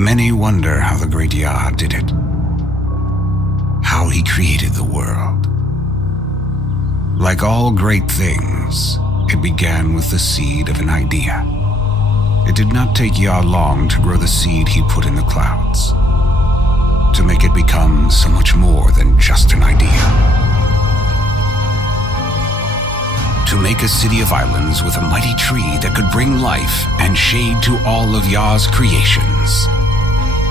Many wonder how the great Yah did it, how he created the world. Like all great things, it began with the seed of an idea. It did not take Yah long to grow the seed he put in the clouds, to make it become so much more than just an idea. To make a city of islands with a mighty tree that could bring life and shade to all of Yah's creations.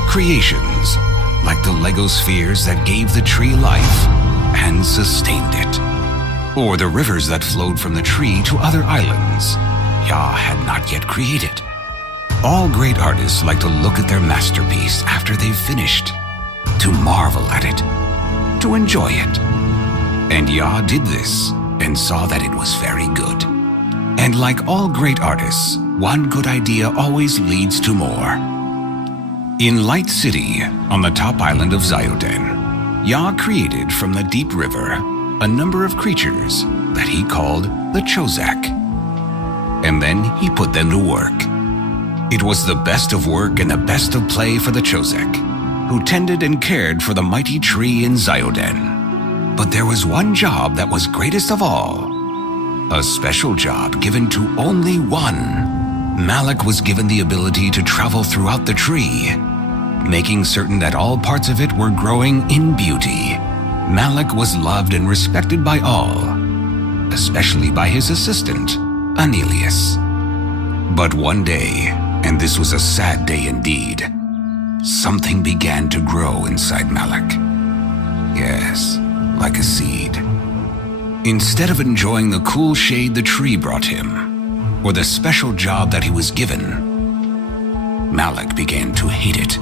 Creations like the Lego spheres that gave the tree life and sustained it. Or the rivers that flowed from the tree to other islands Yah had not yet created. All great artists like to look at their masterpiece after they've finished, to marvel at it, to enjoy it. And Yah did this and saw that it was very good. And like all great artists, one good idea always leads to more. In Light City, on the top island of Zioden, Yah created from the deep river a number of creatures that he called the Chozak. And then he put them to work. It was the best of work and the best of play for the Chozak, who tended and cared for the mighty tree in Zioden. But there was one job that was greatest of all, a special job given to only one. Malak was given the ability to travel throughout the tree, making certain that all parts of it were growing in beauty. Malak was loved and respected by all, especially by his assistant, Anelius. But one day, and this was a sad day indeed, something began to grow inside Malak. Yes, like a seed. Instead of enjoying the cool shade the tree brought him, or the special job that he was given, Malak began to hate it.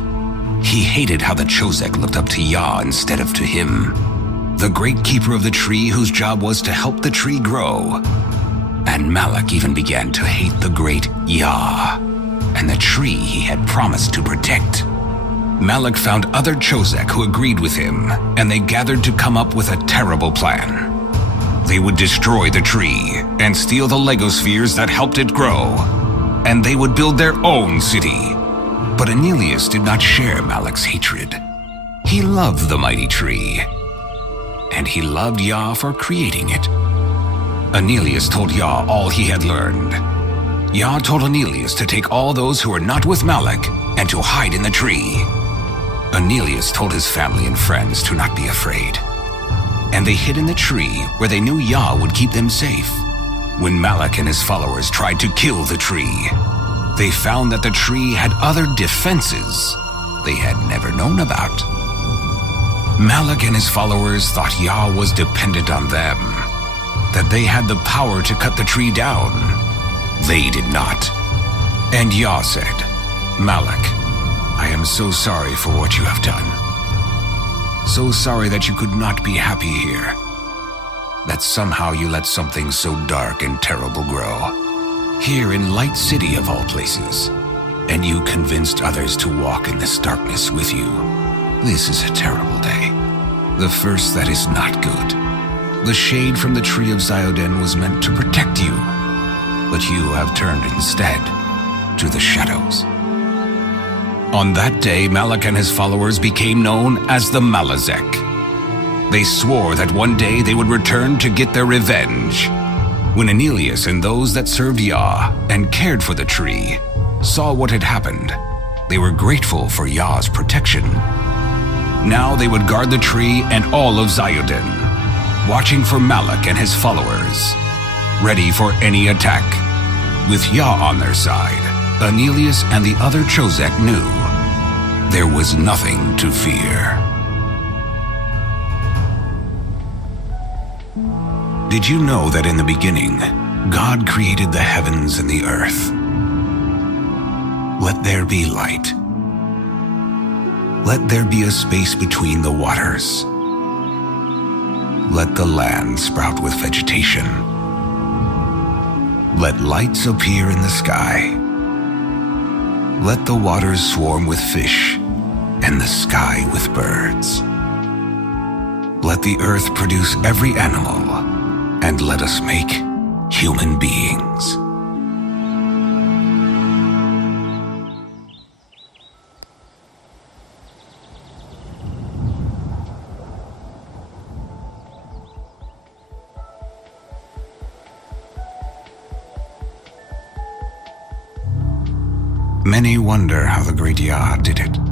He hated how the Chozak looked up to Yah instead of to him, the great keeper of the tree whose job was to help the tree grow. And Malak even began to hate the great Yah and the tree he had promised to protect. Malak found other Chozak who agreed with him, and they gathered to come up with a terrible plan. They would destroy the tree and steal the Lego spheres that helped it grow, and they would build their own city. But Anelius did not share Malak's hatred. He loved the mighty tree, and he loved Yah for creating it. Anelius told Yah all he had learned. Yah told Anelius to take all those who were not with Malak and to hide in the tree. Anelius told his family and friends to not be afraid, and they hid in the tree where they knew Yah would keep them safe. When Malak and his followers tried to kill the tree, they found that the tree had other defenses they had never known about. Malak and his followers thought Yah was dependent on them, that they had the power to cut the tree down. They did not. And Yah said, "Malak, I am so sorry for what you have done. So sorry that you could not be happy here, that somehow you let something so dark and terrible grow, here in Light City of all places, and you convinced others to walk in this darkness with you. This is a terrible day, the first that is not good. The shade from the tree of Zioden was meant to protect you, but you have turned instead to the shadows." On that day, Malak and his followers became known as the Malazek. They swore that one day they would return to get their revenge. When Anelius and those that served Yah and cared for the tree saw what had happened, they were grateful for Yah's protection. Now they would guard the tree and all of Zioden, watching for Malak and his followers, ready for any attack. With Yah on their side, Anelius and the other Chozak knew there was nothing to fear. Did you know that in the beginning, God created the heavens and the earth? Let there be light. Let there be a space between the waters. Let the land sprout with vegetation. Let lights appear in the sky. Let the waters swarm with fish, and the sky with birds. Let the earth produce every animal, and let us make human beings. Many wonder how the great Yah did it.